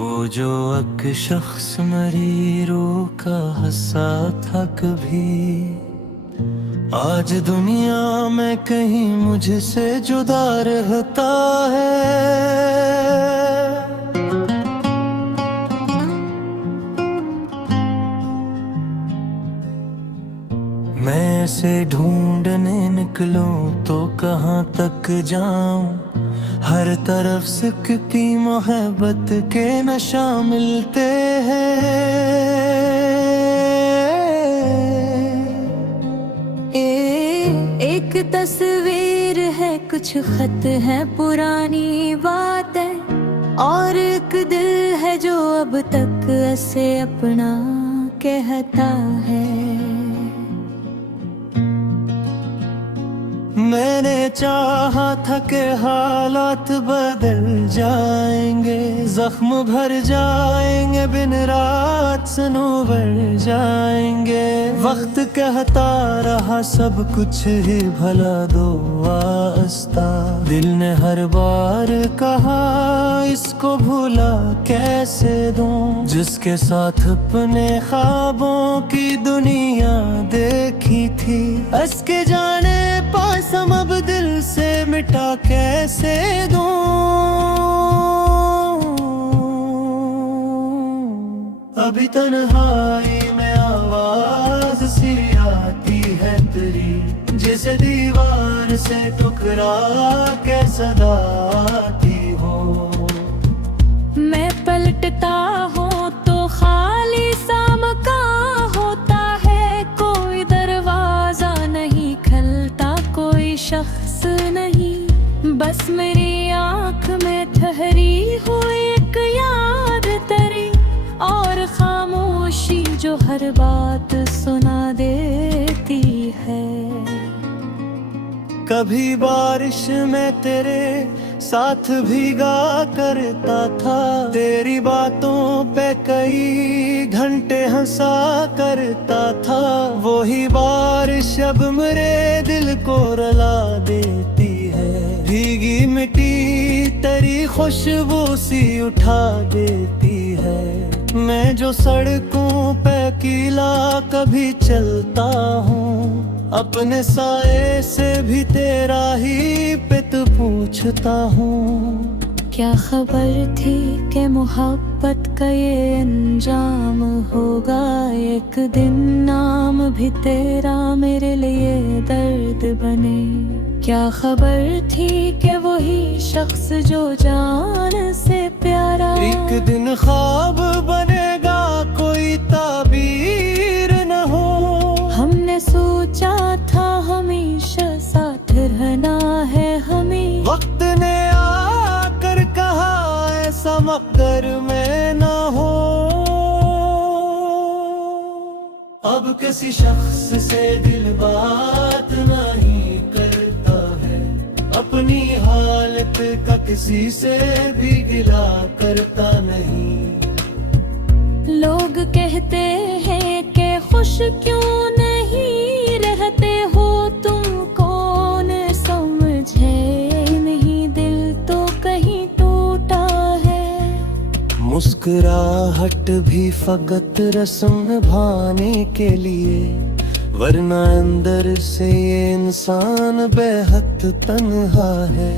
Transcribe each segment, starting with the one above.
वो जो एक शख्स मरीरों का हंसा था कभी, आज दुनिया में कहीं मुझसे जुदा रहता है। मैं ऐसे ढूंढने निकलूं तो कहाँ तक जाऊं, हर तरफ सिकती मोहब्बत के नशा मिलते हैं। एक तस्वीर है, कुछ खत है, पुरानी बात है, और एक दिल है जो अब तक ऐसे अपना कहता है। मैंने चाहा था कि हालात बदल जाएंगे, जख्म भर जाएंगे, बिन रात सनोवर जाएंगे। वक्त कहता रहा सब कुछ ही भला दो वास्ता, दिल ने हर बार कहा इसको भूला कैसे दूं, जिसके साथ अपने ख्वाबों की दुनिया देखी थी। हंस के जाने पास हम अब दिल से मिटा कैसे दूं। अभी तन्हाई में आवाज सी आती है तेरी, जिसे दीवार से टुकरा के सदा आती हो। मैं पलटता हूँ तो खाली सा मकान होता है, कोई दरवाजा नहीं खलता, कोई शख्स नहीं, बस मेरी आँख में ठहरी हुई एक याद तेरी, और खामोशी जो हर बात सुना देती है। कभी बारिश में तेरे साथ भीगा करता था, तेरी बातों पे कई घंटे हंसा करता था। वही बारिश अब मेरे दिल को रुला देती है, भीगी मिट्टी तेरी खुशबू सी उठा देती है। मैं जो सड़कों पे अकेला कभी चलता हूँ, अपने साए से भी तेरा ही पित पूछता हूँ। क्या खबर थी कि मोहब्बत का ये अंजाम होगा, एक दिन नाम भी तेरा मेरे लिए दर्द बने। क्या खबर थी कि वही शख्स जो जान से प्यारा एक दिन ख्वाब बनेगा, कोई ताबीर न हो। हमने सोचा था हमेशा साथ रहना है हमें, वक्त ने आकर कहा ऐसा मकदर में न हो। अब किसी शख्स से दिल बात नहीं करता है, अपनी हालत का किसी से भी गिला करता नहीं। लोग कहते हैं कि खुश क्यों नहीं रहते हो तुम, कौन समझे नहीं दिल तो कहीं टूटा है। मुस्कुराहट भी फकत रस्म निभाने के लिए, वरना अंदर से ये इंसान बेहद तन्हा है।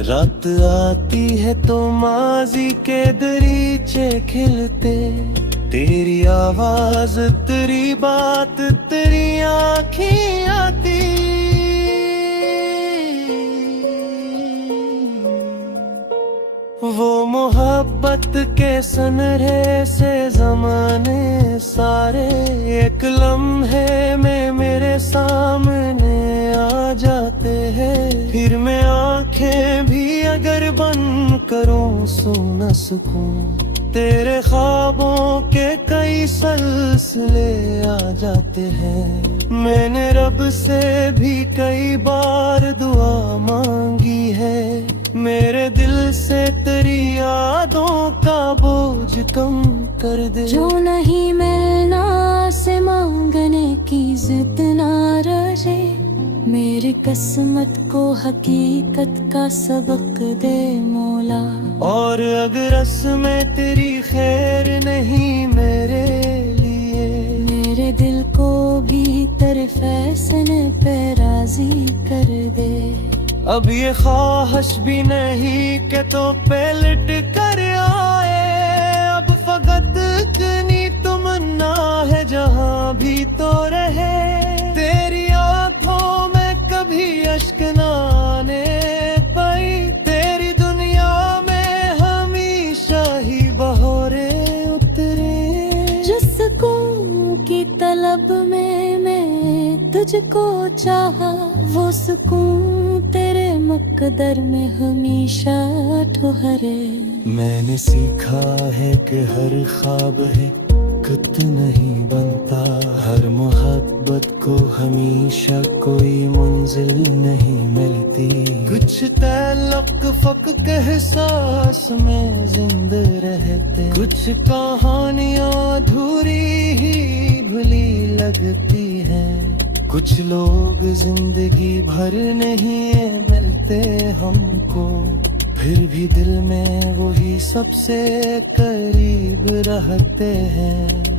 रात आती है तो माजी के दरीचे खिलते, तेरी आवाज तेरी बात तेरी आँखें आती। वो मोहब्बत के सनरे से जमाने सारे एक लम्हे में मेरे सामने आ जाते हैं। फिर मैं आंखें भी अगर बंद करूं सो न सकूं, तेरे ख्वाबों के कई सिलसिले आ जाते हैं। मैंने रब से भी कई बार दुआ मांगी है, मेरे दिल से तेरी यादों का बोझ कम कर दे। जो नहीं मिलना से मांगने की जिद ना रहे, मेरे मेरी किस्मत को हकीकत का सबक दे मौला। और अगर रस्में तेरी खैर नहीं मेरे लिए, मेरे दिल को भी तेरे फैसले पे राजी कर दे। अब ये ख्वाहिश भी नहीं कि तो पलट कर आए, अब फकत इतनी तमन्ना है जहाँ भी तो रहे। तेरी आंखों में कभी अश्क ना आने पाई, तेरी दुनिया में हमेशा ही बहोरे उतरे। जिस सुकून की तलब में मैं तुझको चाहा, वो सुकून तेरे मुकद्दर में हमेशा ठहरे। मैंने सीखा है कि हर ख्वाब है कुत नहीं बनता, हर मोहब्बत को हमेशा कोई मंजिल नहीं मिलती। कुछ तल्लक फक एहसास में जिंदा रहते, कुछ कहानियां अधूरी ही भुली लगती हैं। कुछ लोग जिंदगी भर नहीं मिलते हमको, फिर भी दिल में वही सबसे करीब रहते हैं।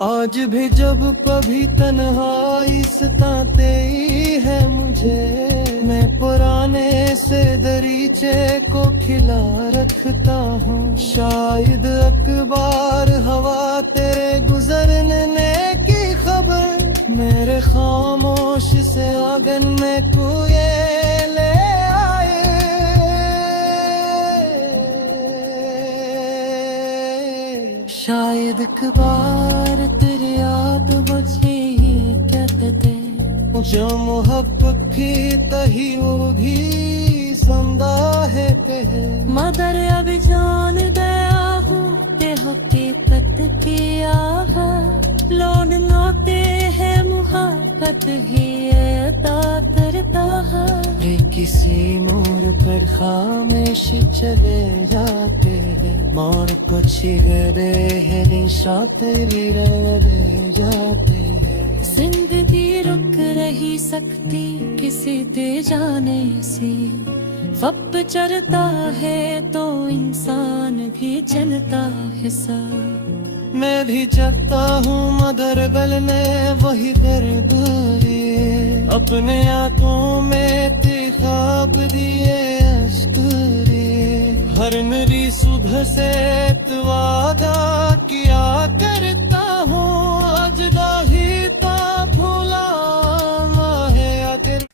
आज भी जब कभी तन्हाई सताते ही है मुझे, मैं पुराने से दरीचे को खिला रखता हूँ। शायद अखबार हवा तेरे गुजरने की खबर मेरे खामोश से आंगन में कुए ले आए। शायद अखबार तेरी याद मुझे ही कहते थे, जो मोहब्बत की तही वो भी समझा है ते। मगर अब जान गया हूँ कि हकीकत की आह लौट लौटे है मुहब्बत ही अता करता है। किसी मोड़ पर खामोश चले जाते हैं, मोड़ को छिगरे है निशात रह जाते हैं। जिंदगी रुक रही सकती किसी दे जाने से, वक्त चलता है तो इंसान भी चलता है साथ। मैं भी चाहता हूँ मगर गलने वही दर्द लिए, अपने आंखों में ख्वाब दिए अश्क रे। हर मेरी सुबह से वादा किया करता हूँ, आज दाही ता भूला है आखिर।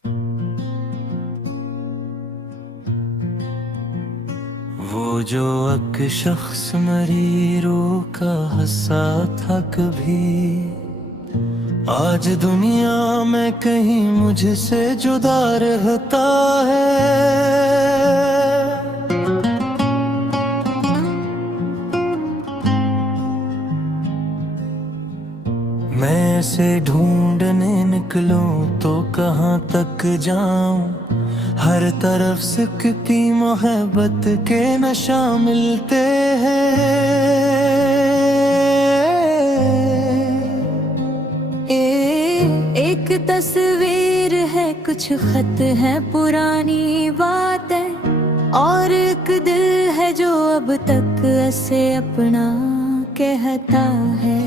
वो जो एक शख्स मरीरों का हंसा था कभी, आज दुनिया में कहीं मुझसे जुदा रहता है। मैं इसे ढूंढने निकलूं तो कहाँ तक जाऊं, हर तरफ सिकती मोहब्बत के नशा मिलते हैं। एक तस्वीर है, कुछ खत है पुरानी बातें, और एक दिल है जो अब तक ऐसे अपना कहता है।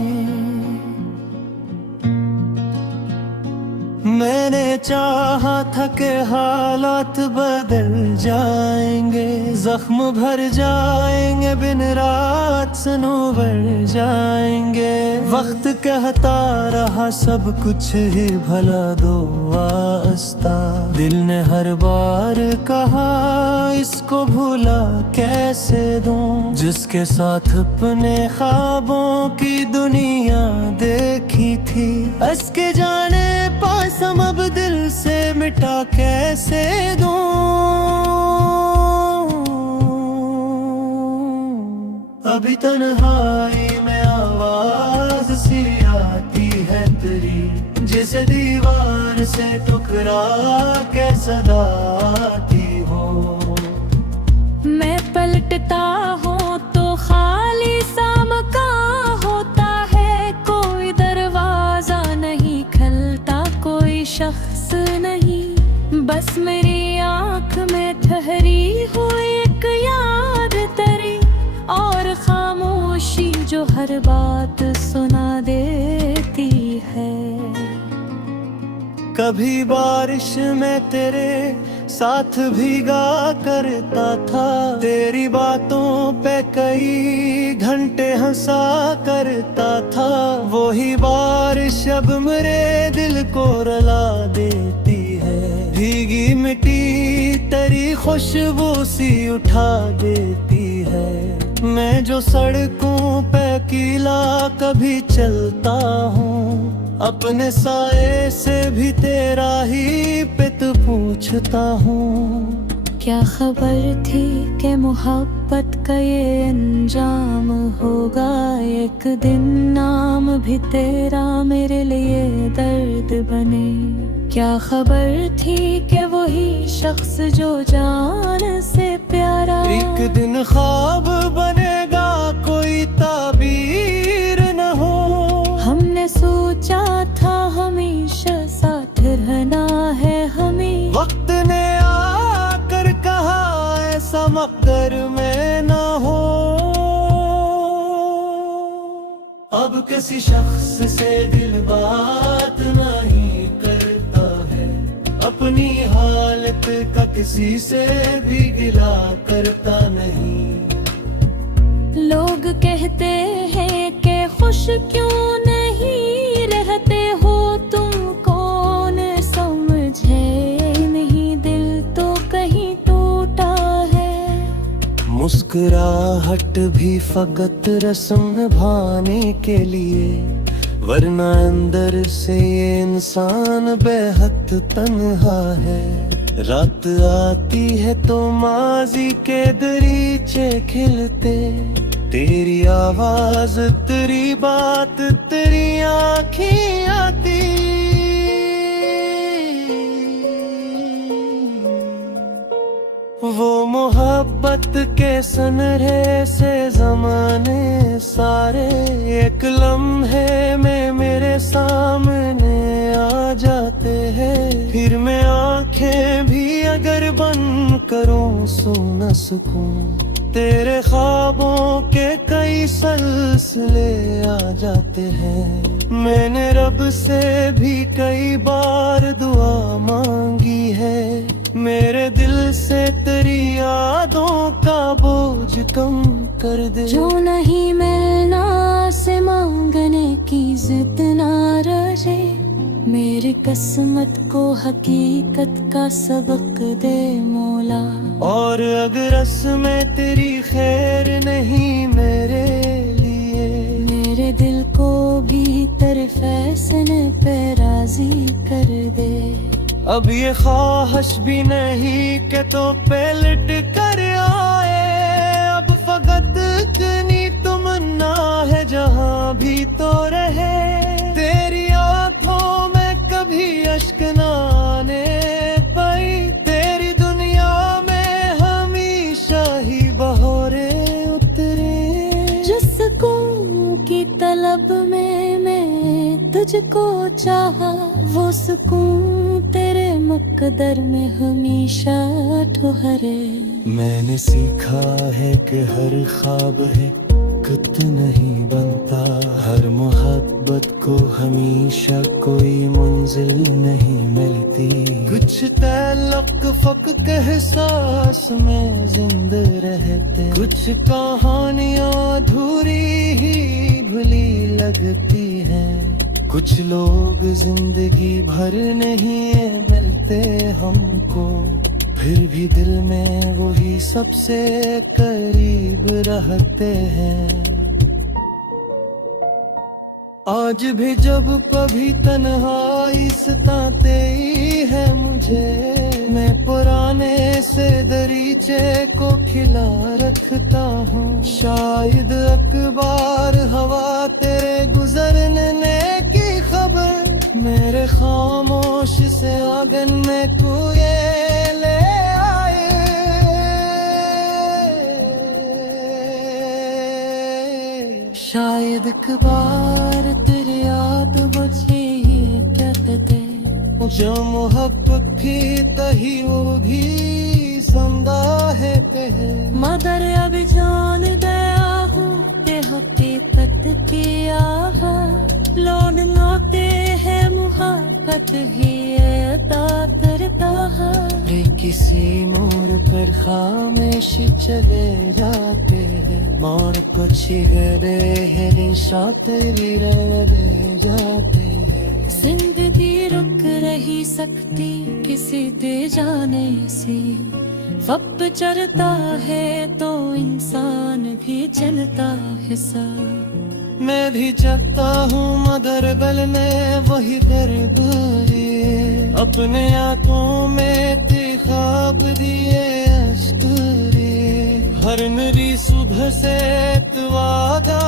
मैंने चाहा था कि हालात बदल जाएंगे, जख्म भर जाएंगे, बिन रात सनोवर जाएंगे। वक्त कहता रहा सब कुछ ही भला दो वास्ता, दिल ने हर बार कहा इसको भूला कैसे दूं, जिसके साथ अपने ख्वाबों की दुनिया देखी थी। इसके जाने पास हम अब दिल से मिटा कैसे दूं। अभी तन्हाई में आवाज सी आती है तेरी, जिसे दीवार से टकरा के सदा आती हो। मैं पलटता हूँ तो खाली सा मकान होता है, कोई दरवाजा नहीं खलता, कोई बस मेरी आँख में ठहरी हो एक याद तेरी, और खामोशी जो हर बात सुना देती है। कभी बारिश में तेरे साथ भीगा करता था, तेरी बातों पे कई घंटे हंसा करता था। वही बारिश अब मेरे दिल को रुला देती है, भीगी मिट्टी तेरी खुशबू सी उठा देती है। मैं जो सड़कों पे अकेला कभी चलता हूँ, अपने साए से भी तेरा ही पित पूछता हूँ। क्या खबर थी कि मोहब्बत का ये अंजाम होगा, एक दिन नाम भी तेरा मेरे लिए दर्द बने। क्या खबर थी कि वही शख्स जो जान से प्यारा एक दिन ख्वाब बनेगा, कोई ताबीर न हो। हमने सोचा था हमेशा साथ रहना है हमें, वक्त ने आकर कहा ऐसा मकदर में ना हो। अब किसी शख्स से दिल बात नहीं करता है, अपनी हालत का किसी से भी गिला करता नहीं। लोग कहते हैं कि खुश क्यों नहीं रहते हो तुम, कौन समझे नहीं दिल तो कहीं टूटा है। मुस्कुराहट भी फकत रस्म निभाने के लिए, वरना अंदर से ये इंसान बेहद तन्हा है। रात आती है तो माजी के दरीचे खिलते, तेरी आवाज तेरी बात तेरी आँखें आती। वो मोहब्बत के सनरे से जमाने सारे एक लम्हे में मेरे सामने आ जाते हैं। फिर मैं आंखें भी अगर बंद करूं सो न सकूं, तेरे ख्वाबों के कई सिलसिले आ जाते हैं। मैंने रब से भी कई बार दुआ मांगी है, मेरे दिल से तेरी यादों का बोझ कम कर दे। जो नहीं मिलना से मांगने की जिद ना रहे, मेरी किस्मत को हकीकत का सबक दे मौला। और अगर रस्में तेरी खैर नहीं मेरे लिए, मेरे दिल को भी तेरे फैसले पे राजी कर दे। अब ये ख्वाहिश भी नहीं कि तो पलट कर आए, अब फकत इतनी तमन्ना है जहाँ भी तो रहे। तेरी आंखों में कभी अश्क न आने पाई, तेरी दुनिया में हमेशा ही बहोरे उतरे। जिस सुकून की तलब में मैं तुझको चाहा, वो सुकून तेरे मुकद्दर में हमेशा ठहरे। मैंने सीखा है कि हर ख्वाब है कुत नहीं बनता, हर मोहब्बत को हमेशा कोई मंजिल नहीं मिलती। कुछ तल्लक फक के एहसास में जिंदा रहते, कुछ कहानियाँ अधूरी ही भुली लगती हैं। कुछ लोग जिंदगी भर नहीं मिलते हमको, फिर भी दिल में वही सबसे करीब रहते हैं। आज भी जब कभी तन्हाई सताते ही है मुझे, मैं पुराने से दरीचे को खिला रखता हूँ। शायद अखबार हवा तेरे गुजरने की खबर मेरे खामोश से आंगन में कुए ले आए। शायद अखबार तेरी याद बचे ही कहते, जो मोहब्बत भी जिंदा है ते मगर अब जान गया हूँ कि हकीकत की आह लौट लौटे है मुहब्बत भी अदा करता है। वे किसी मोड़ पर खामोश चले जाते हैं, मोड़ को छेड़े हैं निशात भी रह जाते हैं। जिंदगी रुक रही सकती किसी दे जाने से, वक्त चलता है तो इंसान भी चलता है सा। मैं भी जगता हूँ मगर गल में वही दर्द लिए, अपने आंखों में ते ख्वाब दिए अश्क दिए। हर नई सुबह से एक वादा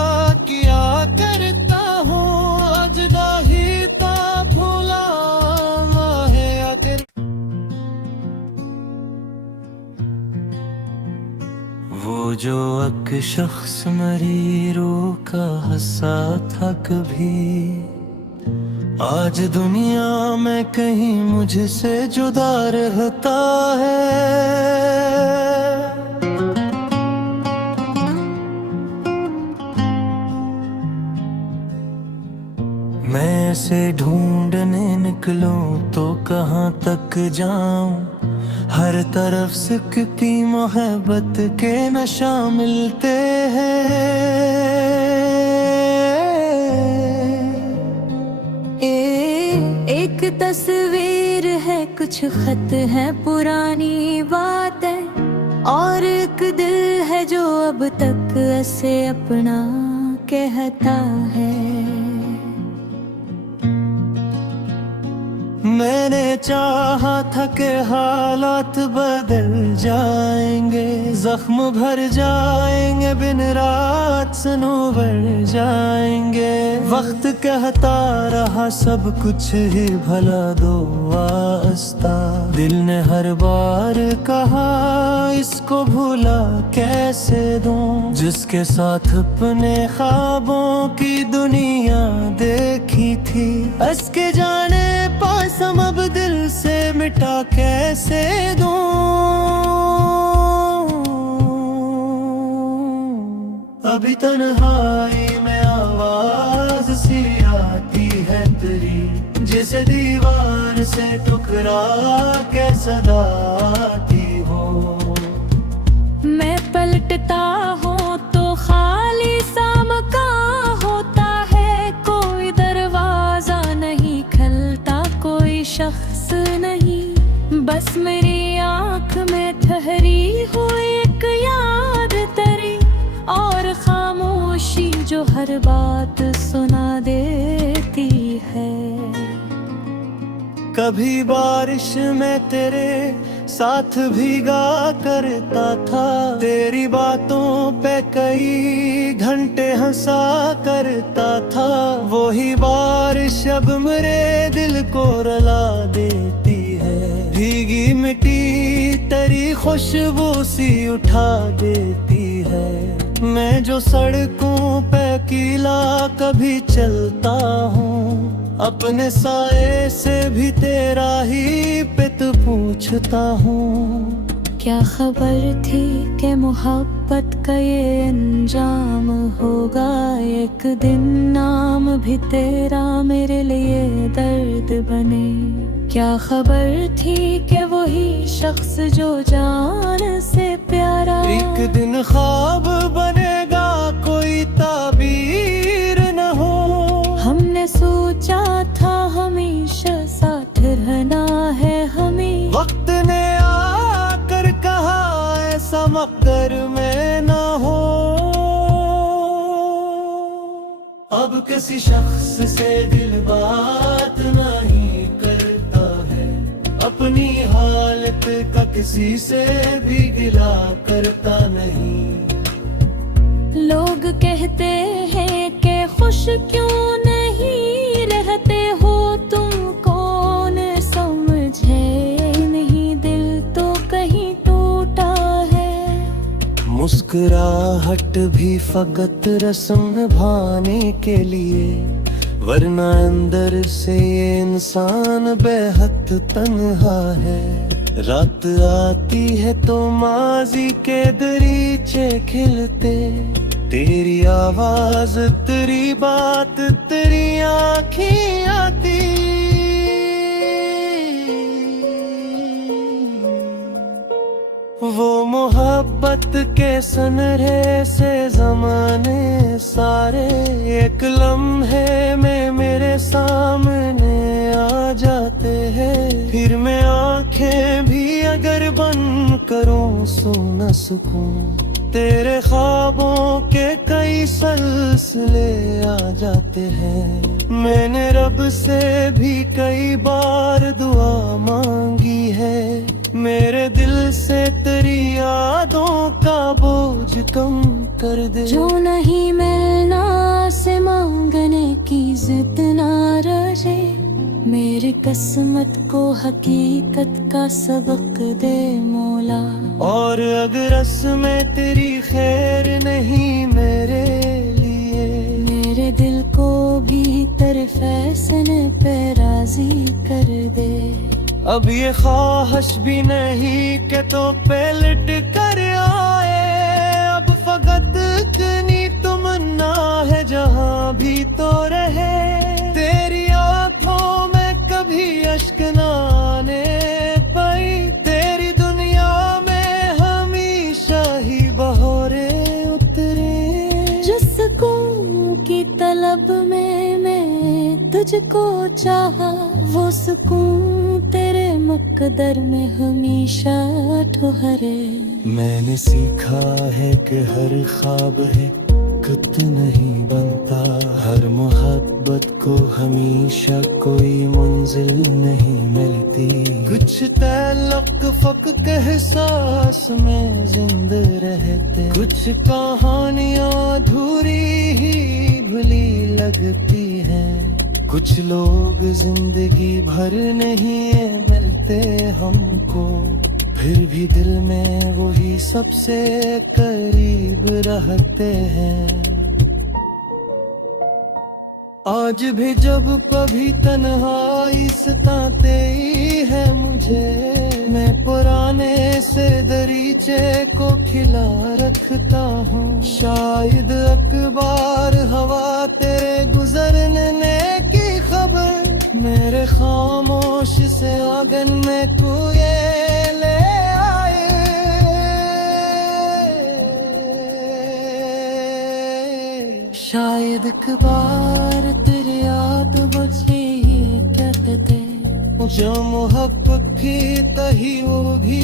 किया करता हूँ, आज दाही ता भूला है अगर। वो जो अक शख्स मरीरों का हंसा था कभी, आज दुनिया में कहीं मुझसे जुदा रहता है। मैं ऐसे ढूंढने निकलूं तो कहाँ तक जाऊं, हर तरफ सिकती मोहब्बत के नशा मिलते हैं। एक तस्वीर है, कुछ खत है, पुरानी बात है, और एक दिल है जो अब तक ऐसे अपना कहता है। मैंने चाहा था कि हालात बदल जाएंगे, जख्म भर जाएंगे, बिन रात सनोवर जाएंगे। वक्त कहता रहा सब कुछ ही भला दो वास्ता, दिल ने हर बार कहा इसको भूला कैसे दूं, जिसके साथ अपने ख्वाबों की दुनिया देखी थी। हंस के जाने पास हम अब दिल से मिटा कैसे दूं, अभी तन्हाई में आवाज सी आती है तेरी, जैसे दीवार से टुकरा के सदा आती हो। मैं पलटता हूँ तो खाली सा मकान होता है, कोई दरवाजा नहीं खलता, कोई शख्स नहीं, बस मेरी आँख में ठहरी हुई एक याद तेरी, और खामोशी जो हर बात सुना देती है। कभी बारिश में तेरे साथ भीगा करता था, तेरी बातों पे कई घंटे हंसा करता था। वही बारिश अब मेरे दिल को रुला देती है, भीगी मिट्टी तेरी खुशबू सी उठा देती है। मैं जो सड़कों पे अकेला कभी चलता हूँ, अपने साए से भी तेरा ही पित पूछता हूँ। क्या खबर थी कि मोहब्बत का ये अंजाम होगा, एक दिन नाम भी तेरा मेरे लिए दर्द बने। क्या खबर थी कि वही शख्स जो जान से प्यारा एक दिन ख्वाब बनेगा, कोई ताबीर न हो। हमने सोचा था हमेशा साथ रहना है हमें, वक्त ने आकर कहा ऐसा मकदर में न हो। अब किसी शख्स से दिल बात नहीं करता है, अपनी हालत का किसी से भी गिला करता नहीं। लोग कहते हैं कि खुश क्यों नहीं रहते हो तुम, कौन समझे नहीं दिल तो कहीं टूटा है। मुस्कुराहट भी फकत रस्म निभाने के लिए, वरना अंदर से ये इंसान बेहद तन्हा है। रात आती है तो माजी के दरीचे खिलते, तेरी आवाज तेरी बात तेरी आँखें आती। वो मोहब्बत के सनरे से जमाने सारे एक लम्हे में मेरे सामने आ जाते हैं। फिर मैं आंखें भी अगर बंद करूं सो न सकूं, तेरे ख्वाबों के कई सिलसिले आ जाते हैं। मैंने रब से भी कई बार दुआ मांगी है, मेरे दिल से तेरी यादों का बोझ कम कर दे। जो नहीं मिलना से मांगने की जिद ना रहे, मेरी किस्मत को हकीकत का सबक दे मौला। और अगर रस्में तेरी खैर नहीं मेरे लिए, मेरे दिल को भी तेरे फैसले पे राजी कर दे। अब ये ख्वाहिश भी नहीं कि तो पलट कर आए, अब फकत इतनी तमन्ना है जहाँ भी तो रहे। तेरी आंखों में कभी अश्क ना आने पाई, तेरी दुनिया में हमेशा ही बहोरे उतरे। जिस सुकून की तलब में मैं तुझको चाहा, वो सुकून तेरे मुकद्दर में हमेशा ठहरे। मैंने सीखा है कि हर ख्वाब है खुद नहीं बनता, हर मोहब्बत को हमेशा कोई मंजिल नहीं मिलती। कुछ तल्लुक़ फ़क़्त के एहसास में जिंदा रहते, कुछ कहानियाँ अधूरी ही भली लगती हैं। कुछ लोग जिंदगी भर नहीं मिलते हमको, फिर भी दिल में वही सबसे करीब रहते हैं। आज भी जब कभी तन्हाई सताते है मुझे, मैं पुराने से दरीचे को खिला रखता हूँ। शायद अखबार हवा तेरे गुजरने की खबर मेरे खामोश से आंगन में कुएं ले आए। शायद अखबार तेरी याद बचे ही कहते, जो मोहब्बत की तही वो भी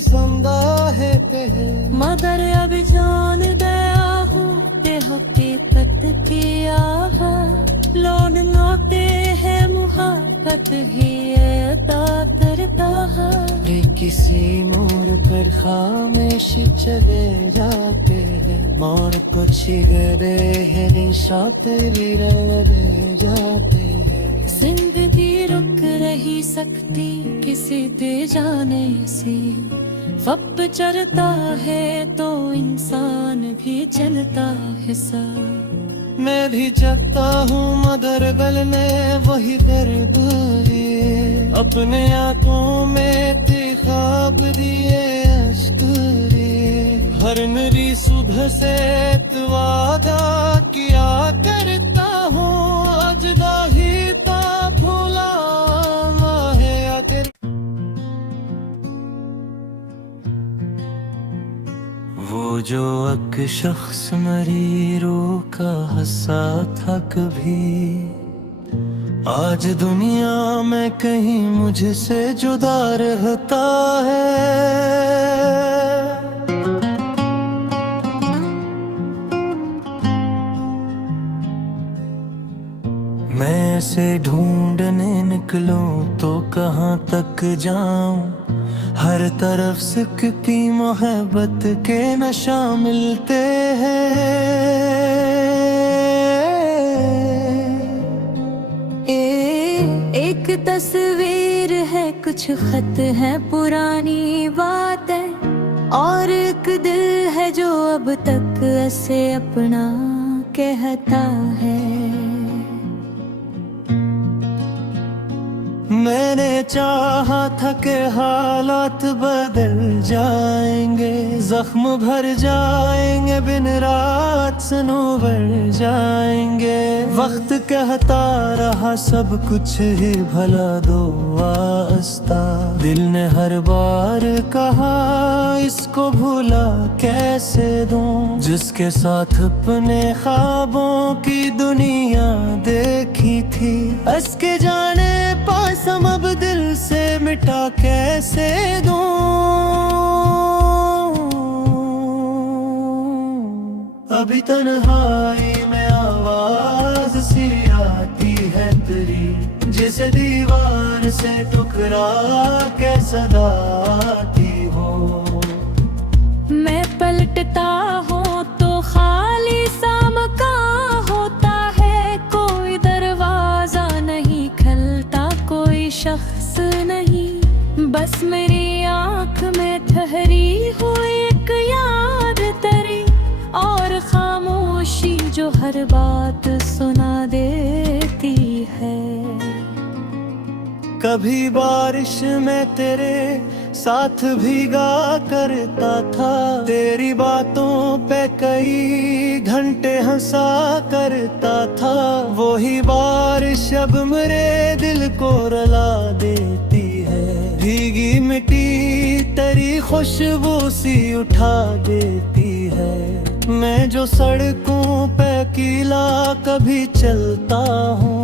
जिंदा है ते। मगर अब जान गया हूँ कि हकीकत किया है, लौट लौटे है मुहब्बत ही अता करता है। वे किसी मोड़ पर खामोश चले जाते हैं, मोड़ को छिगरे है निशात रह जाते हैं। जिंदगी रुक रही सकती किसी दे जाने से, वक्त चलता है तो इंसान भी चलता है सा। मैं भी जगता हूँ मगर गल में वही दर्द लिए, अपने आंखों में थे ख्वाब दिए अश्क लिए। हर नरी सुबह से वादा किया करता हूँ, आज दाही ता भूला है आखिर। वो जो एक शख्स मरीरों का हंसा था कभी, आज दुनिया में कहीं मुझसे जुदा रहता है। मैं ऐसे ढूंढने निकलूं तो कहाँ तक जाऊं, हर तरफ सिकती मोहब्बत के नशा मिलते हैं। एक तस्वीर है, कुछ खत है पुरानी बातें, और एक दिल है जो अब तक ऐसे अपना कहता है। मैंने चाहा था कि हालात बदल जाएंगे, जख्म भर जाएंगे, बिन रात सनोवर जाएंगे। वक्त कहता रहा सब कुछ ही भला दो वास्ता, दिल ने हर बार कहा इसको भूला कैसे दूं, जिसके साथ अपने ख्वाबों की दुनिया देखी थी। हंस के जाने पास हम अब दिल से मिटा कैसे दूं। अभी तन्हाई में आवाज सी आती है तेरी, जिसे दीवार से टुकरा के सदा आती हो। मैं पलटता हूँ तो खाली सामका होता है, कोई दरवाजा नहीं खलता, कोई शख्स नहीं, बस मेरी आँख में ठहरी हुई एक याद तेरी, और खामोशी जो हर बात सुना देती है। कभी बारिश में तेरे साथ भीगा करता था, तेरी बातों पे कई घंटे हंसा करता था। वही बारिश अब मेरे दिल को रुला देती है, भीगी मिट्टी तेरी खुशबू सी उठा देती है। मैं जो सड़कों पे अकेला कभी चलता हूँ,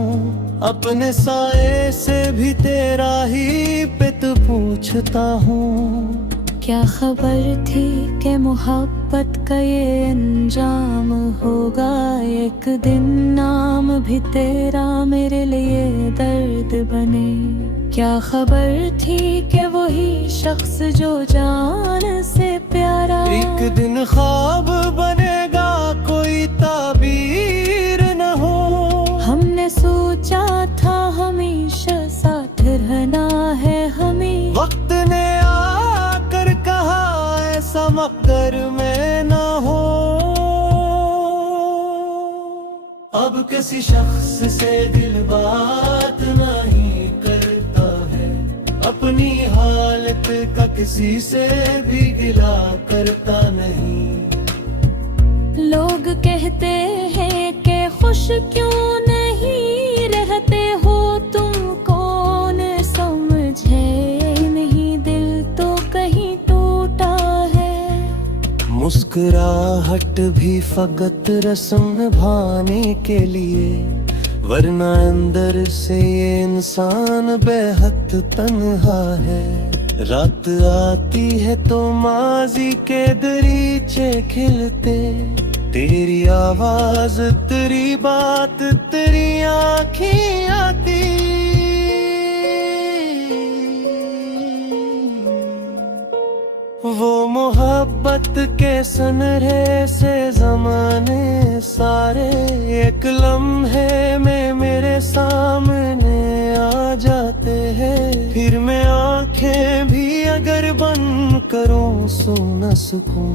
अपने साए से भी तेरा ही पित पूछता हूँ। क्या खबर थी कि मोहब्बत का ये अंजाम होगा, एक दिन नाम भी तेरा मेरे लिए दर्द बने। क्या खबर थी कि वही शख्स जो जान से प्यारा एक दिन ख्वाब बनेगा, कोई ताबीर न हो। हमने सोचा था हमेशा साथ रहना है हमें, वक्त ने आकर कहा ऐसा मकदर में न हो। अब किसी शख्स से दिल बात नहीं करता है, अपनी हालत का किसी से भी गिला करता नहीं। लोग कहते हैं कि खुश क्यों नहीं रहते हो तुम, कौन समझे नहीं दिल तो कहीं टूटा है। मुस्कुराहट भी फकत रस्म निभाने के लिए, वरना अंदर से ये इंसान बेहद तन्हा है। रात आती है तो माजी के दरीचे खिलते, तेरी आवाज तेरी बात तेरी आँखें आती। वो मोहब्बत के सनरे से जमाने सारे एक लम्हे में मेरे सामने आ जाते हैं। फिर मैं आंखें भी अगर बंद करूं सो न सकूं,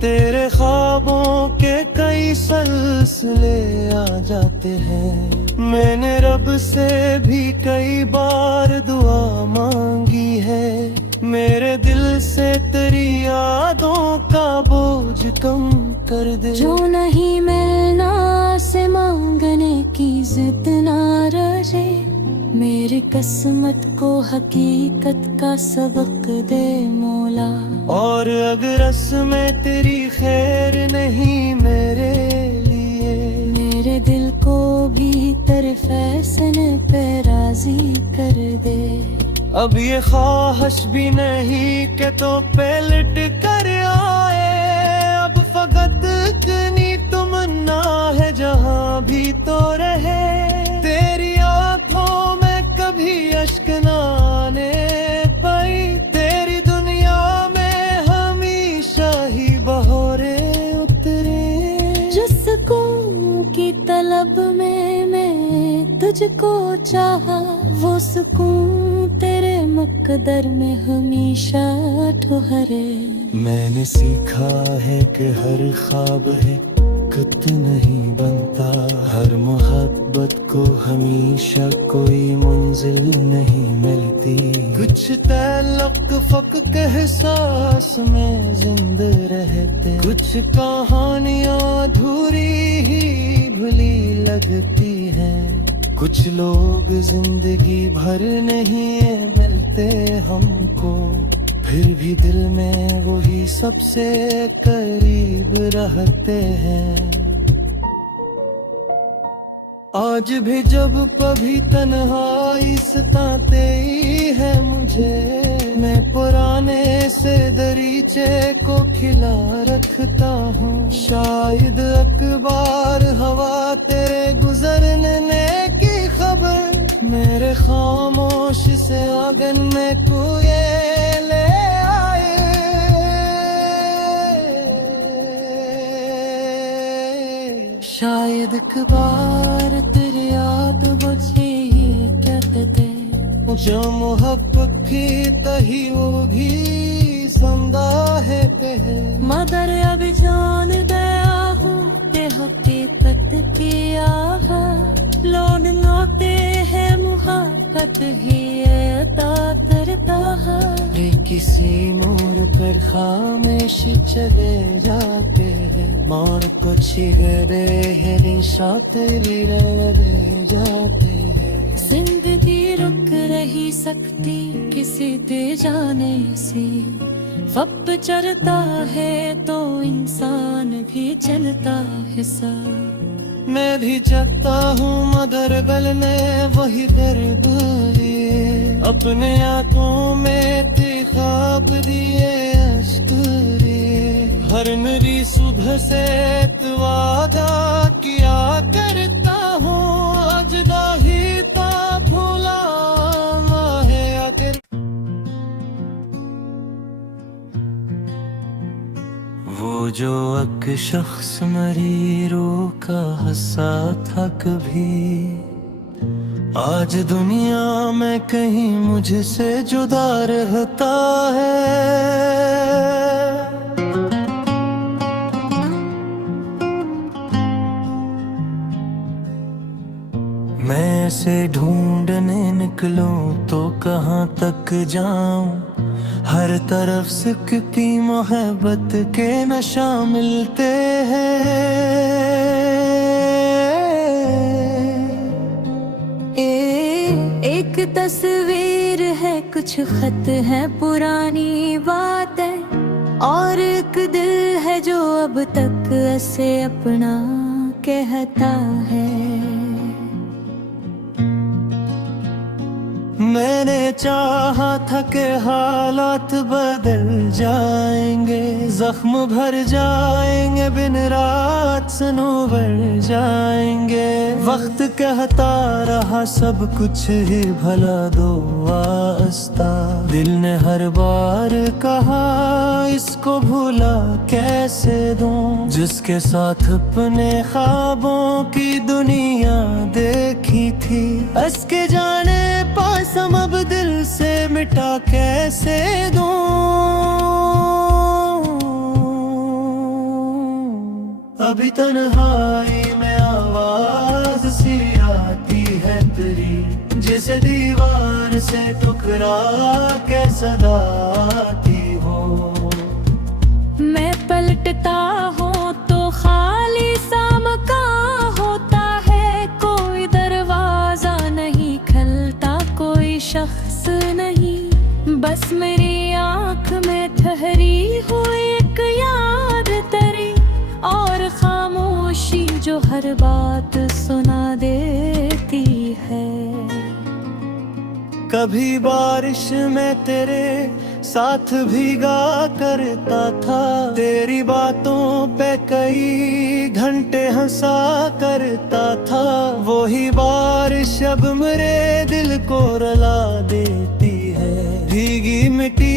तेरे ख्वाबों के कई सिलसिले आ जाते हैं। मैंने रब से भी कई बार दुआ मांगी है, मेरे दिल से तेरी यादों का बोझ कम कर दे। जो नहीं मिलना से मांगने की जिद ना रहे, मेरी किस्मत को हकीकत का सबक दे मौला। और अगर रस्में तेरी खैर नहीं मेरे लिए, मेरे दिल को भी तेरे फैसले पे राजी कर दे। अब ये ख्वाहिश भी नहीं कि तो पलट कर आए, अब फकत इतनी तमन्ना है जहाँ भी तो रहे। तेरी आँखों में कभी अश्क न आने पाई, तेरी दुनिया में हमेशा ही बहोरे उतरे। जिस सुकून की तलब में मैं तुझको चाहा, वो सुकून तेरे मुकद्दर में हमेशा ठहरे। मैंने सीखा है कि हर ख्वाब है वक्त नहीं बनता, हर मोहब्बत को हमेशा कोई मंजिल नहीं मिलती। कुछ तल्लक फक के एहसास में जिंदा रहते, कुछ कहानियां अधूरी ही भुली लगती हैं। कुछ लोग जिंदगी भर नहीं मिलते हमको, फिर भी दिल में वही सबसे करीब रहते हैं। आज भी जब कभी तन्हाई सताते ही है मुझे, मैं पुराने से दरीचे को खिला रखता हूँ। शायद अखबार हवा तेरे गुजरने की खबर मेरे खामोश से आंगन में कुएं ले आए। शायद अखबार तेरी याद मुझे ही कहते थे, जो मोहब्बत की तही वो भी जिंदा है पे है। मगर अभी जान गया हूँ कि हकीकत किया है, लौट लौटे हैं मुहब्बत ही अता करता है। रे किसी मोड़ पर खामोशी चले जाते हैं, मोड़ को छिगरे हैं निशा तेरी रह जाते हैं। जिंदगी रुक रही सकती किसी दे जाने से, वक्त चलता है तो इंसान भी चलता है सा। मैं भी जगता हूँ मगर गलने वही दर्द लिए, अपने आंखों में थे ख्वाब दिए अश्क लिए। हर मेरी सुबह से वादा किया करता हूँ, आज दाही ता भूला है आखिर। वो जो एक शख्स मरीरों का हंसा था कभी, आज दुनिया में कहीं मुझसे जुदा रहता है। मैं ऐसे ढूंढने निकलूं तो कहाँ तक जाऊं, हर तरफ सिकती मोहब्बत के नशा मिलते हैं। एक तस्वीर है, कुछ खत है पुरानी बातें, और एक दिल है जो अब तक ऐसे अपना कहता है। मैंने चाहा था कि हालात बदल जाएंगे, जख्म भर जाएंगे, बिन रात सनोवर जाएंगे। वक्त कहता रहा सब कुछ ही भला दो वास्ता, दिल ने हर बार कहा इसको भूला कैसे दूं। जिसके साथ अपने ख्वाबों की दुनिया देखी थी, इसके जाने पास हम अब दिल से मिटा कैसे दूं। अभी तन्हाई में आवाज सी आती है तेरी, जिसे दीवार से टकरा के सदा आती हो। मैं पलटता हूँ तो खाली सा मकान होता है, कोई दरवाजा नहीं खलता, कोई शख्स नहीं, बस मेरी आँख में ठहरी हुई एक याद तेरी, और खामोशी जो हर बात सुना देती है। कभी बारिश में तेरे साथ भीगा करता था, तेरी बातों पे कई घंटे हंसा करता था। वही बारिश अब मेरे दिल को रुला देती है, भीगी मिट्टी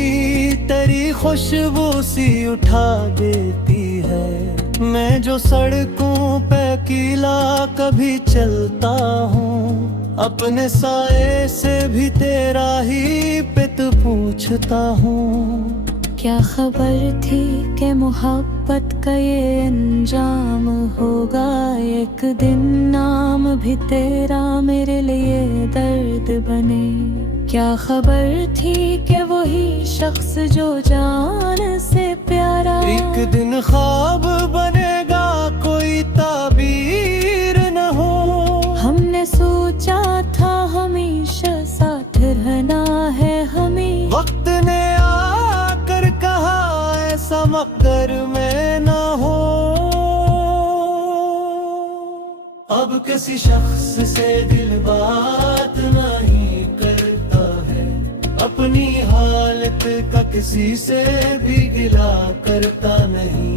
तेरी खुशबू सी उठा देती है। मैं जो सड़कों पे अकेला कभी चलता हूँ, अपने साए से भी तेरा ही पित पूछता हूँ। क्या खबर थी कि मोहब्बत का ये अंजाम होगा एक दिन, नाम भी तेरा मेरे लिए दर्द बने। क्या खबर थी कि वही शख्स जो जान से प्यारा एक दिन ख्वाब बनेगा, कोई ताबीर न हो। हमने सोचा था हमेशा साथ रहना है हमें, वक्त ने आकर कहा ऐसा मकदर में ना हो। अब किसी शख्स से दिल बात नहीं करता है, अपनी हालत का किसी से भी गिला करता नहीं।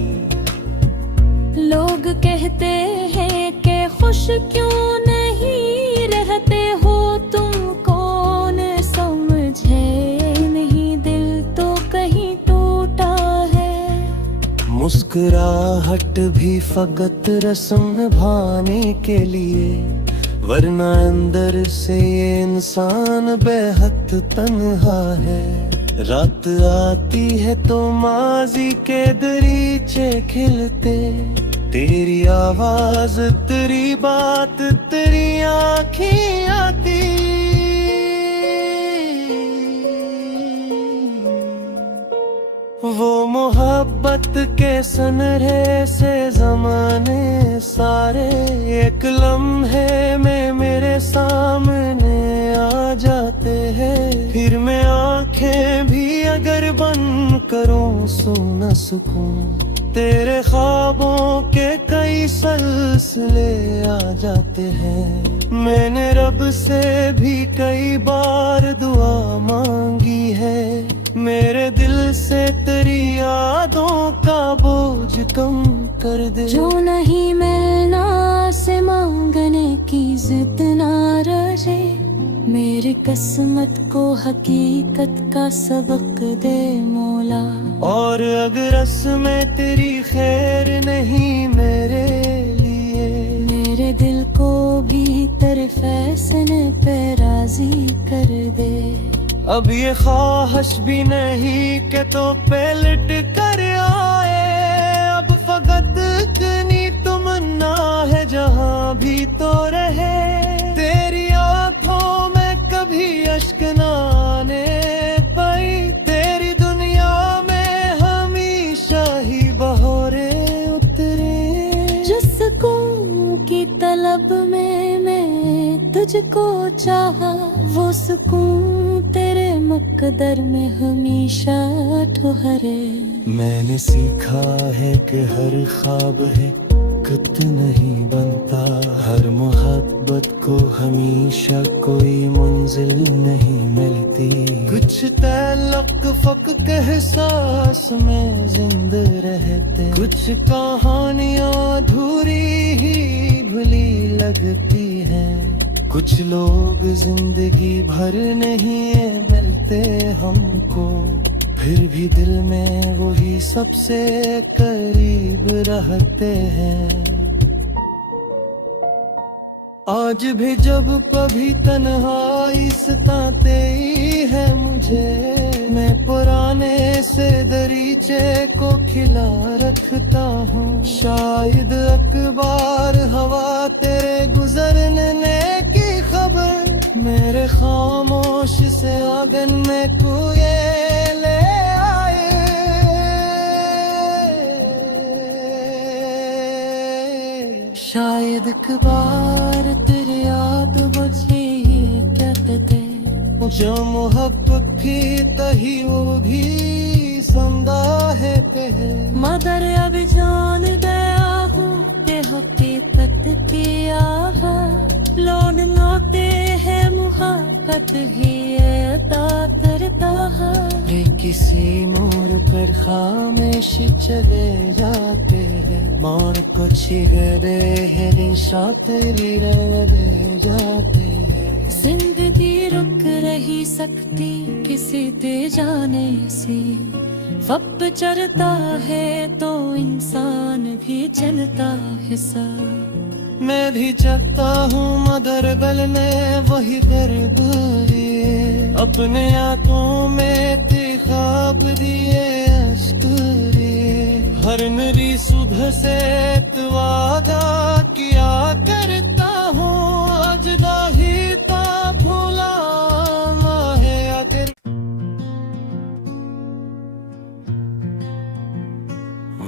लोग कहते हैं कि खुश क्यों नहीं रहते हो तुम, कौन समझे नहीं दिल तो कहीं टूटा है। मुस्कुराहट भी फकत रस्म निभाने के लिए, वरना अंदर से ये इंसान बेहद तन्हा है। रात आती है तो माजी के दरीचे खिलते, तेरी आवाज तेरी बात तेरी आँखें आती। वो मोहब्बत के सनरे से जमाने सारे एक लम्हे में मेरे सामने आ जाते हैं। फिर मैं आंखें भी अगर बंद करूं सो न सकूं, तेरे ख्वाबों के कई सिलसिले आ जाते हैं। मैंने रब से भी कई बार दुआ मांगी है, मेरे दिल से तेरी यादों का बोझ कम कर दे। जो नहीं मिलना से मांगने की जिद ना रहे, मेरी किस्मत को हकीकत का सबक दे मौला। और अगर रस्में तेरी खैर नहीं मेरे लिए, मेरे दिल को भी तेरे फैसले पे राजी कर दे। अब ये ख्वाहिश भी नहीं कि तो पलट कर आए, अब फकत इतनी तमन्ना है जहाँ भी तो रहे। तेरी आंखों में कभी अश्क न आने पाई, तेरी दुनिया में हमेशा ही बहरे उतरे। जिस सुकून की तलब में मैं तुझको चाहा, वो सुकून तेरे मुकद्दर में हमेशा ठहरे। मैंने सीखा है कि हर ख्वाब है कुत नहीं बनता, हर मोहब्बत को हमेशा कोई मंजिल नहीं मिलती। कुछ तल्लक फक एहसास में जिंद रहते, कुछ कहानियां अधूरी ही भुली लगती हैं। कुछ लोग जिंदगी भर नहीं मिलते हमको, फिर भी दिल में वही सबसे करीब रहते हैं। आज भी जब कभी तन्हाई सताते ही है मुझे, मैं पुराने से दरीचे को खिला रखता हूँ। शायद अखबार हवा तेरे गुजरने की खबर मेरे खामोश से आंगन में कुए ले आए। शायद अखबार तेरी याद मुझे ही कहते, जो मोहब्बत की तही वो भी समदा है पे। मगर अब जान गया हूँ कि हकीकत की आह लौट लौटे है मुहब्बत ही अता करता है। किसी मोड़ पर खामोश चले जाते हैं, मोड़ को छिगरे है दिशा तेरी रह जाते हैं। जिंदगी रुक रही सकती किसी दे जाने से, वक्त चलता है तो इंसान भी चलता है सा। मैं भी चाहता हूँ मगर गलने वही दर्द लिए, अपने आंखों में ख्वाब दिए हर नई सुबह से वादा किया करता हूँ, आज दाही ता भूला है अगर।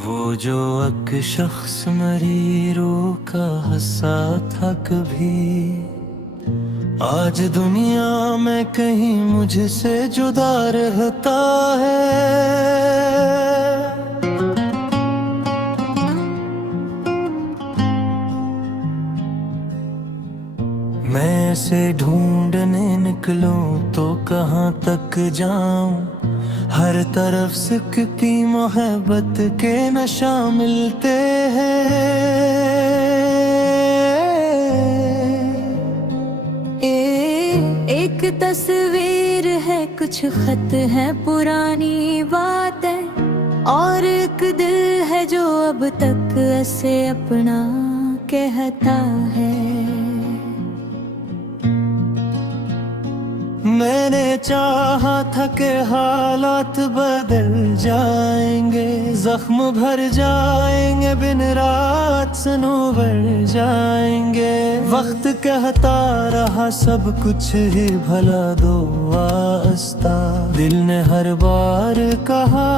वो जो एक शख्स मेरी रूह का हंसा था कभी, आज दुनिया में कहीं मुझसे जुदा रहता है। मैं इसे ढूंढने निकलूं तो कहाँ तक जाऊं, हर तरफ सिकती मोहब्बत के नशा मिलते हैं। एक तस्वीर है, कुछ खत है, पुरानी बात है, और एक दिल है जो अब तक ऐसे अपना कहता है। मैंने चाहा था कि हालात बदल जाएंगे, जख्म भर जाएंगे, बिन रात सनोवर जाएंगे। वक्त कहता रहा सब कुछ ही भला दो वास्ता, दिल ने हर बार कहा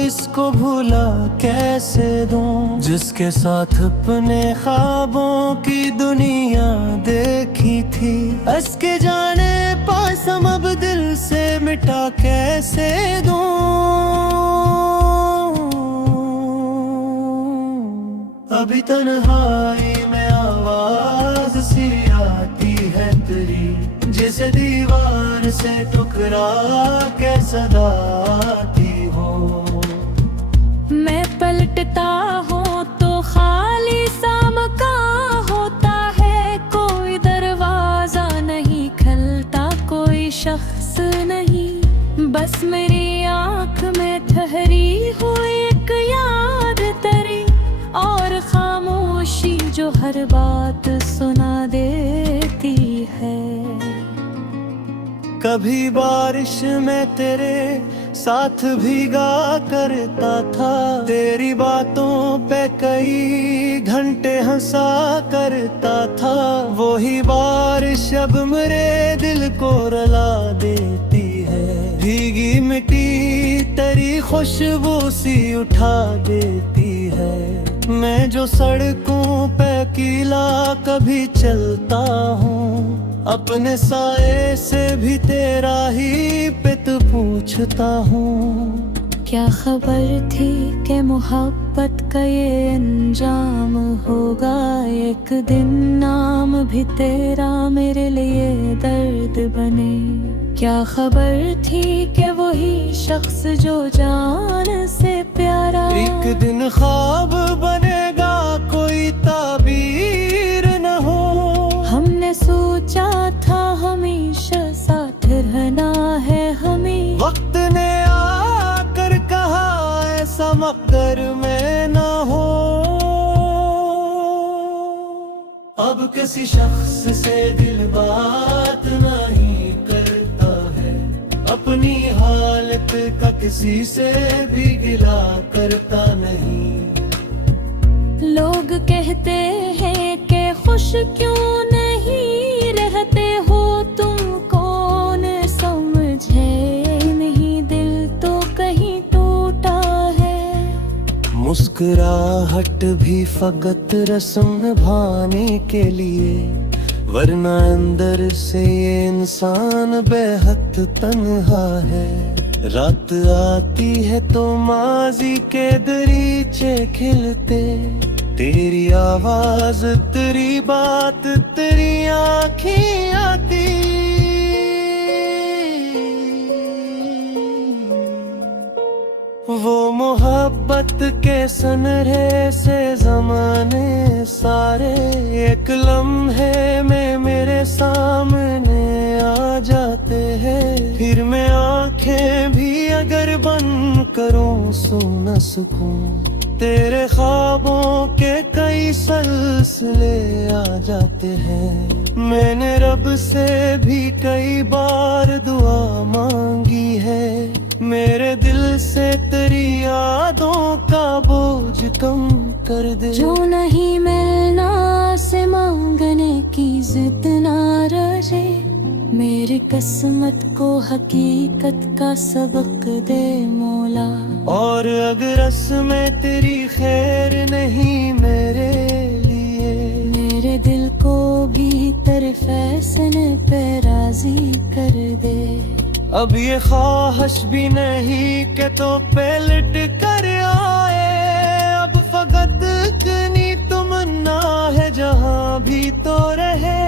इसको भूला कैसे दूं, जिसके साथ अपने ख्वाबों की दुनिया देखी थी। हंस के जाने पास हम अब दिल से मिटा कैसे दूं, अभी तन्हाई में आवाज सी आती है तेरी, जैसे दीवार से टकरा के सदा आती हो। मैं पलटता हूँ तो खाली सा मकान होता है, कोई दरवाजा नहीं खलता, कोई शख्स नहीं, बस मेरी आँख में ठहरी हुई एक याद तेरी, और खामोशी जो हर बात सुना देती है। कभी बारिश में तेरे साथ भीगा करता था, तेरी बातों पे कई घंटे हंसा करता था। वही बारिश अब मेरे दिल को रुला देती है, भीगी मिट्टी तेरी खुशबू सी उठा देती है। मैं जो सड़कों पे अकेला कभी चलता हूँ, अपने साए से भी तेरा ही पित पूछता हूँ। क्या खबर थी कि मोहब्बत का ये अंजाम होगा, एक दिन नाम भी तेरा मेरे लिए दर्द बने। क्या खबर थी कि वही शख्स जो जान से प्यारा एक दिन ख्वाब बनेगा, कोई ताबीर न हो। हमने सोचा था हमेशा साथ रहना है हमें, वक्त ने आकर कहा ऐसा मकदर में न हो। अब किसी शख्स से दिल बात नहीं करता है, अपनी हालत का किसी से भी गिला करता नहीं। लोग कहते हैं कि खुश क्यों नहीं रहते हो तुम, कौन समझे नहीं दिल तो कहीं टूटा है। मुस्कुराहट भी फकत रस्म निभाने के लिए, वरना अंदर से ये इंसान बेहद तन्हा है। रात आती है तो माजी के दरीचे खिलते, तेरी आवाज तेरी बात तेरी आँखें आती। वो मोहब्बत के सनरे से जमाने सारे एक लम्हे में मेरे सामने आ जाते हैं। फिर मैं आंखें भी अगर बंद करूं सो न सकूं, तेरे ख्वाबों के कई सिलसिले आ जाते हैं। मैंने रब से भी कई बार दुआ मांगी है, मेरे दिल से तेरी यादों का बोझ कम कर दे। जो नहीं मिलना से मांगने की जिद ना रहे, मेरी किस्मत को हकीकत का सबक दे मौला। और अगर रस्में तेरी खैर नहीं मेरे लिए, मेरे दिल को भी तेरे फैसले पे राजी कर दे। अब ये ख्वाहिश भी नहीं कि तो पलट कर आए, अब फकत इतनी तमन्ना है जहाँ भी तो रहे।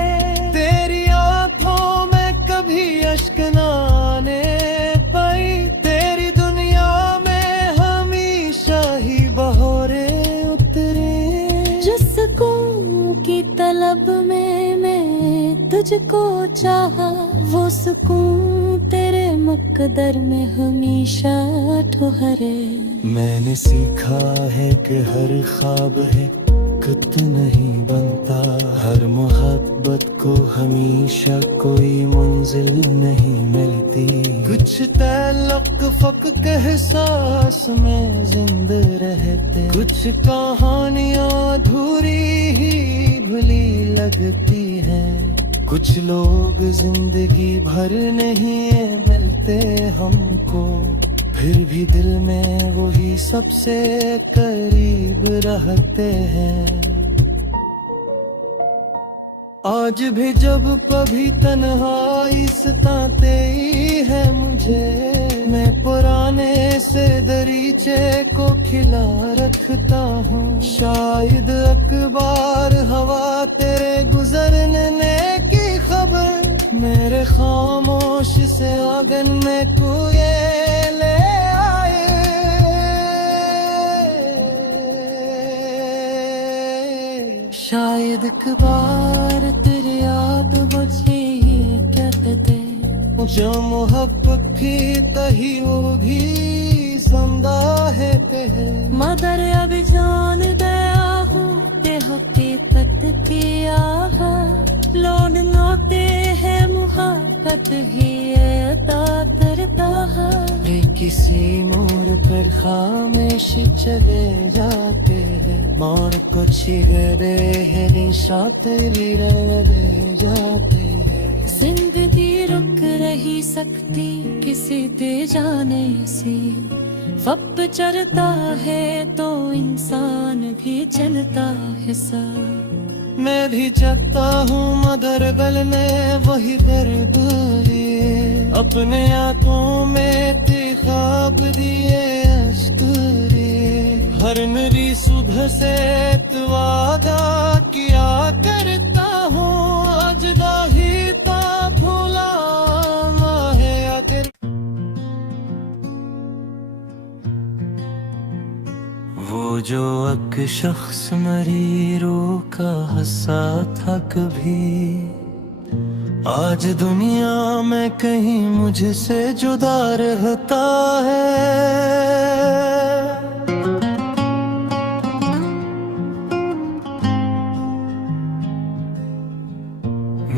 तेरी आंखों में कभी अश्क न आने पाई, तेरी दुनिया में हमेशा ही बहोरे उतरे। जिस सुकून की तलब में मैं तुझको चाहा, वो सुकून तेरे मुकद्दर में हमेशा ठहरे। मैंने सीखा है कि हर ख्वाब है कुत नहीं बनता, हर मोहब्बत को हमेशा कोई मंजिल नहीं मिलती। कुछ तल्लुक फकत एहसास में जिंदा रहते, कुछ कहानियां अधूरी ही भुली लगती हैं। कुछ लोग जिंदगी भर नहीं मिलते हमको, फिर भी दिल में वही सबसे करीब रहते हैं। आज भी जब कभी तन्हाई सताते है मुझे, मैं पुराने से दरीचे को खिला रखता हूँ। शायद अखबार हवा तेरे गुजरने की खबर मेरे खामोश से आंगन में कुए ले आए। शायद अखबार तेरी याद मुझे ही कहते, जो मोहब्बत की तही वो भी जिंदा है ते है। मगर अब जान गया हूँ कि हकीकत की आहट लौट लौटे है मोहब्बत भी अता करता है। वे किसी मोड़ पर खामोश चले जाते हैं, मोड़ को छिगरे है निशात भी रह जाते हैं। जिंदगी रुक रही सकती किसी दे जाने से, वक्त चलता है तो इंसान भी चलता है सा। मैं भी चाहता हूँ मगर गल में वही दर्द लिए, अपने आंखों में ते ख्वाब दिए अश्क लिए। हर नरी सुबह से तो वादा किया करता हूँ, आज दाही का भूला है आखिर। वो जो एक शख्स मरीरों का हंसा था कभी, आज दुनिया में कहीं मुझसे जुदा रहता है।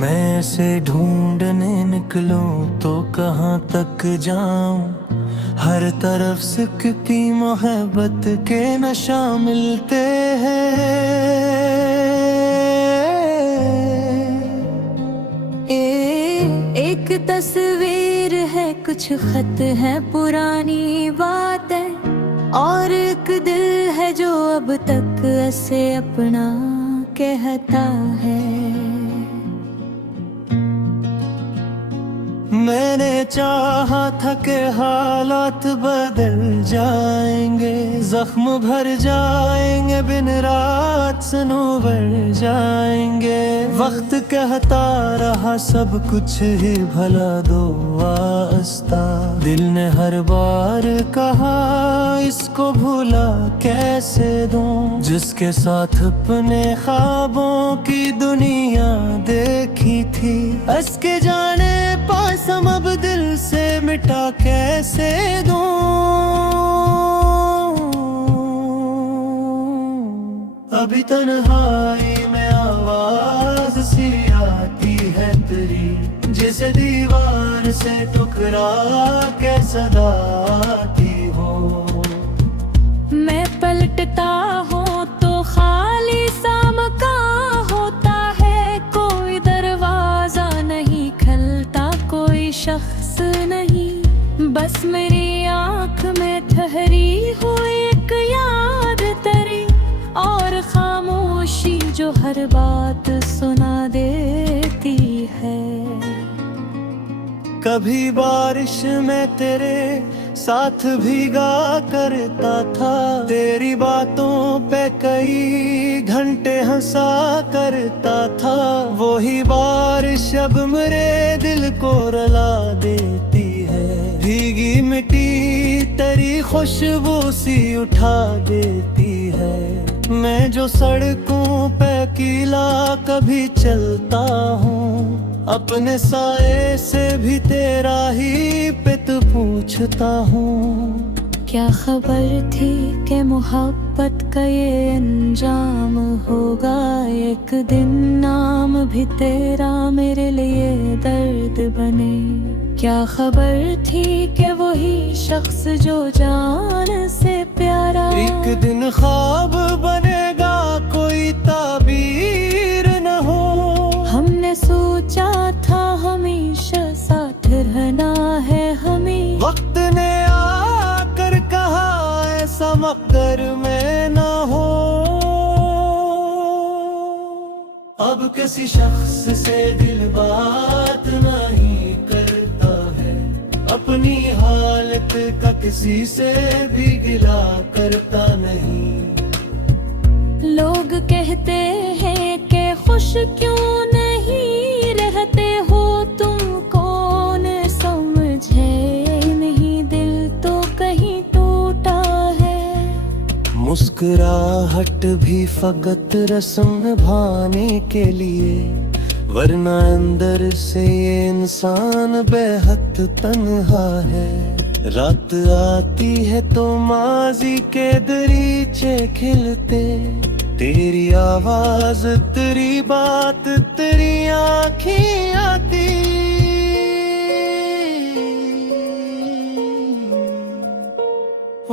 मैं से ढूंढने निकलूं तो कहाँ तक जाऊं, हर तरफ सिकती मोहब्बत के नशा मिलते हैं। एक तस्वीर है, कुछ खत है पुरानी बातें, और एक दिल है जो अब तक ऐसे अपना कहता है। मैंने चाहा था कि हालात बदल जाएंगे, जख्म भर जाएंगे, बिन रात सनोवर जाएंगे। वक्त कहता रहा सब कुछ ही भला दो वास्ता, दिल ने हर बार कहा इसको भूला कैसे दूं, जिसके साथ अपने ख्वाबों की दुनिया देखी थी। हंस के जाने पास हम अब दिल से मिटा कैसे दूं। अभी तन्हाई में आवाज सी आती है तेरी, जैसे दीवार से टुकरा के सदा आती हो। मैं पलटता हूँ तो खाली सामका होता है, कोई दरवाजा नहीं खलता, कोई शख्स नहीं, बस मेरी आँख में ठहरी हुई एक याद तेरी, और खामोशी जो हर बात सुना देती है। कभी बारिश में तेरे साथ भीगा करता था, तेरी बातों पे कई घंटे हंसा करता था, वही बारिश अब मेरे दिल को रुला देती है। भीगी मिट्टी तेरी खुशबू सी उठा देती है, मैं जो सड़कों पे अकेला कभी चलता हूँ, अपने साए से भी तेरा ही पित पूछता हूँ। क्या खबर थी कि मोहब्बत का ये अंजाम होगा, एक दिन नाम भी तेरा मेरे लिए दर्द बने। क्या खबर थी कि वही शख्स जो जान से प्यारा एक दिन ख्वाब बनेगा, कोई ताबीर न हो। हमने सोचा था हमेशा साथ रहना है हमें, वक्त ने आकर कहा ऐसा मकदर में न हो। अब किसी शख्स से दिल बात नहीं करता है, अपनी हालत का किसी से भी गिला करता नहीं। लोग कहते हैं कि खुश क्यों नहीं रहते हो तुम, कौन समझे नहीं दिल तो कहीं टूटा है। मुस्कुराहट भी फकत रस्म निभाने के लिए, वरना अंदर से ये इंसान बेहद तन्हा है। रात आती है तो माजी के दरीचे खिलते, तेरी आवाज तेरी बात तेरी आँखें आती।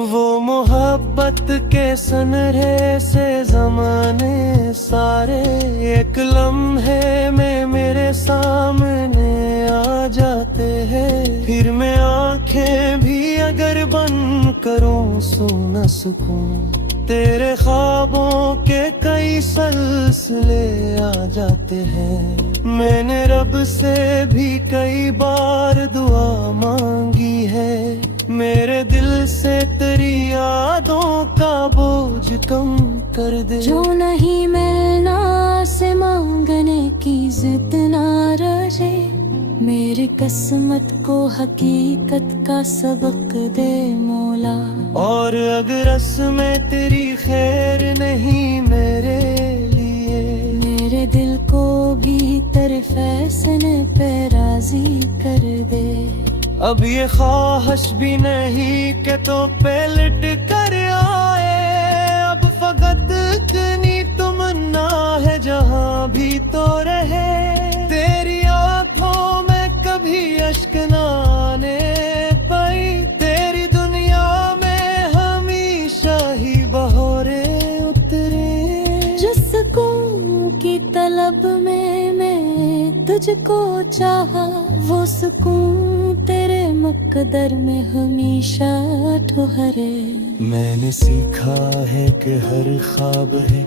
वो मोहब्बत के सनरे से जमाने सारे एक लम्हे में मेरे सामने आ जाते हैं, फिर मैं आंखें भी अगर बंद करूं सो न सकूं, तेरे ख्वाबों के कई सिलसिले आ जाते हैं। मैंने रब से भी कई बार दुआ मांगी है, मेरे दिल से तेरी यादों का बोझ कम कर दे। जो नहीं मिलना से मांगने की जिद ना रहे, मेरी किस्मत को हकीकत का सबक दे मौला। और अगर रस्में तेरी खैर नहीं मेरे लिए, मेरे दिल को भी तेरे फैसले पे राजी कर दे। अब ये ख्वाहिश भी नहीं कि तो पलट कर आए, अब फकत इतनी तमन्ना है जहाँ भी तो रहे, तेरी आँखों में कभी अश्क न आने पाई, तेरी दुनिया में हमेशा ही बहोरे उतरे। जिस सुकून की तलब में मैं तुझको चाहा, वो सुकून तेरे मुकद्दर में हमेशा ठहरे। मैंने सीखा है कि हर ख्वाब है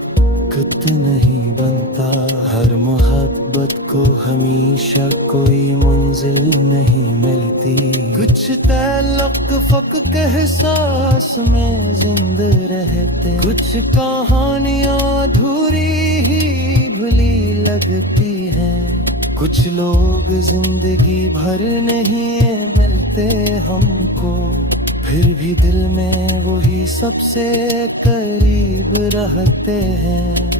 कुत नहीं बनता, हर मोहब्बत को हमेशा कोई मंजिल नहीं मिलती, कुछ तल्लुक फक एहसास में जिंदा रहते, कुछ कहानियां अधूरी ही भली लगती हैं, कुछ लोग जिंदगी भर नहीं मिलते हमको, फिर भी दिल में वही सबसे करीब रहते हैं।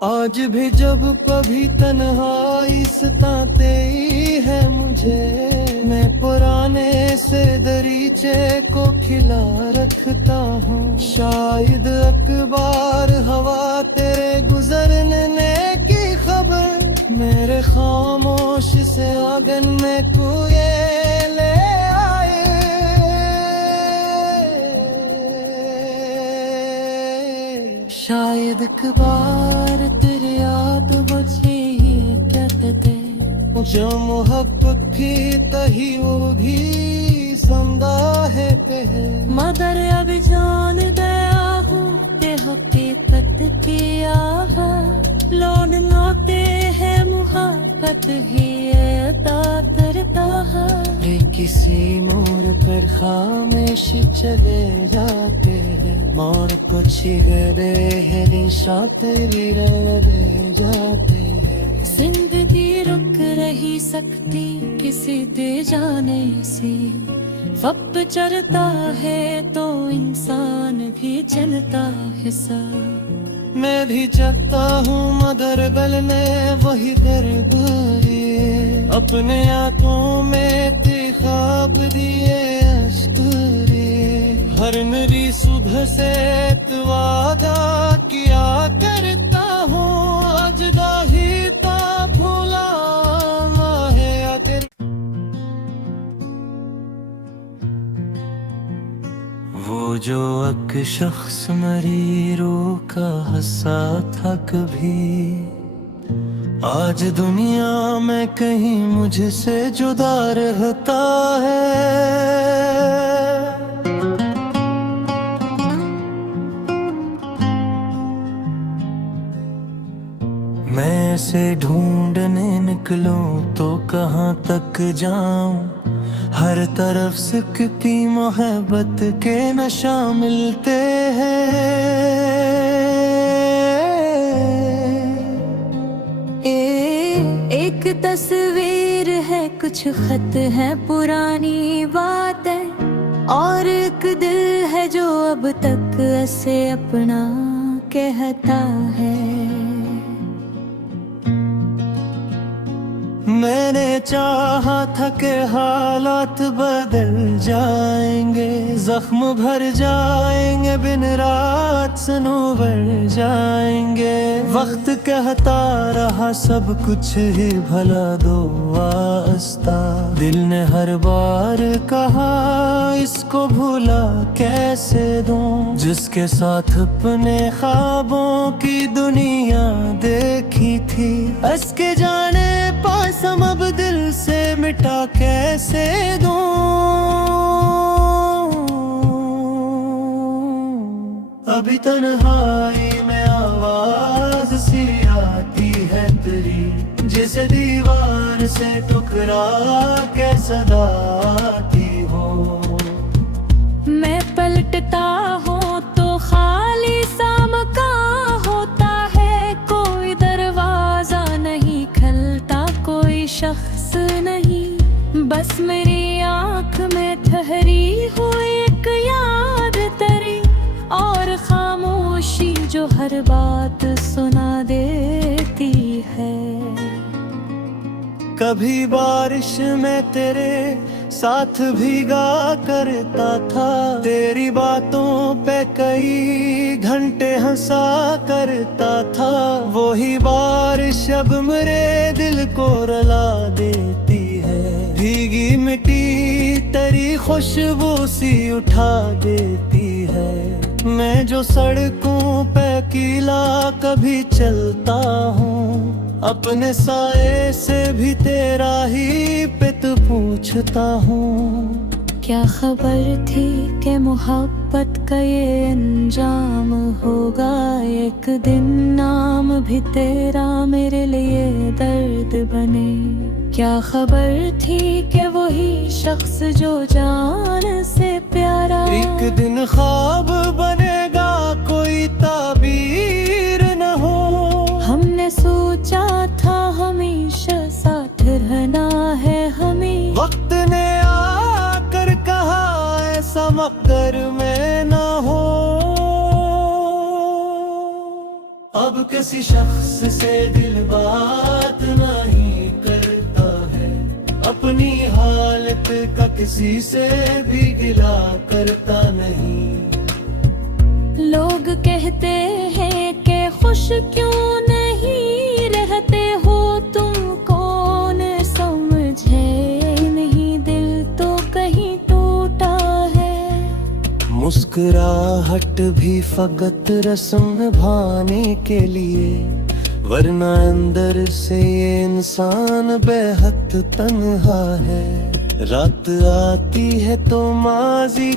आज भी जब कभी तन्हाई सताते ही है मुझे, मैं पुराने से दरीचे को खिला रखता हूँ, शायद अखबार हवा तेरे गुजरने की खबर मेरे खामोश से शायद एक बार तेरी याद बचे ही कहते जो मोहब्बत की तही वो भी जिंदा है कहे मगर अब जान गया हूँ कि हकीकत किया है लौट लौटे है मुहब्बत ही अता करता है वे किसी मोड़ पर खामोश चले जाते हैं मोड़ को छिगरे है निशा तेरी रह जाते हैं जिंदगी रुक रही सकती किसी दे जाने से वक्त चलता है तो इंसान भी चलता है सा मैं भी जगता हूँ मगर गल में वही दर्द दिए अपने आंखों में ते ख्वाब दिए अश्क दिए हर नरी सुबह से वादा किया करता हूँ आज दाही ता भूला है आखिर वो जो एक शख्स मरीरों का हंसा था कभी आज दुनिया में कहीं मुझसे जुदा रहता है मैं इसे ढूंढने निकलूं तो कहाँ तक जाऊं हर तरफ सिकती मोहब्बत के नशा मिलते हैं एक तस्वीर है कुछ खत है पुरानी बात है और एक दिल है जो अब तक ऐसे अपना कहता है मैंने चाहा था कि हालात बदल जाएंगे जख्म भर जाएंगे बिन रात सनोवर जाएंगे वक्त कहता रहा सब कुछ ही भला दो वास्ता दिल ने हर बार कहा इसको भूला कैसे दूं जिसके साथ अपने ख्वाबों की दुनिया देखी थी इसके जाने पास हम अब दिल से मिटा कैसे दूं अभी तन्हाई में आवाज सी आती है तेरी जैसे दीवार से टुकरा के सदा आती हो मैं पलटता हूँ तो खाली सामका होता है कोई दरवाजा नहीं खलता कोई शख्स नहीं बस मेरी आँख में ठहरी हुई एक याद तेरी और खामोशी जो हर बात सुना देती है कभी बारिश में तेरे साथ भीगा करता था तेरी बातों पे कई घंटे हंसा करता था वही बारिश अब मेरे दिल को रुला देती है भीगी मिट्टी तेरी खुशबू सी उठा देती है मैं जो सड़कों पे अकेला कभी चलता हूँ अपने साए से भी तेरा ही पित पूछता हूँ क्या खबर थी कि मोहब्बत का ये अंजाम होगा एक दिन नाम भी तेरा मेरे लिए दर्द बने क्या खबर थी कि वही शख्स जो जान से प्यारा एक दिन ख्वाब बनेगा कोई ताबीर न हो हमने सोचा था हमेशा साथ रहना है हमें वक्त ने आकर कहा ऐसा मकदर में न हो अब किसी शख्स से दिल बात नहीं करता है अपनी हालत का किसी से भी गिला करता नहीं लोग कहते हैं कि खुश क्यों नहीं रहते हो तुम कौन समझे नहीं दिल तो कहीं टूटा है मुस्कुराहट भी फकत रस्म निभाने के लिए, वरना अंदर से ये इंसान बेहद तन्हा है। रात आती है तो माजी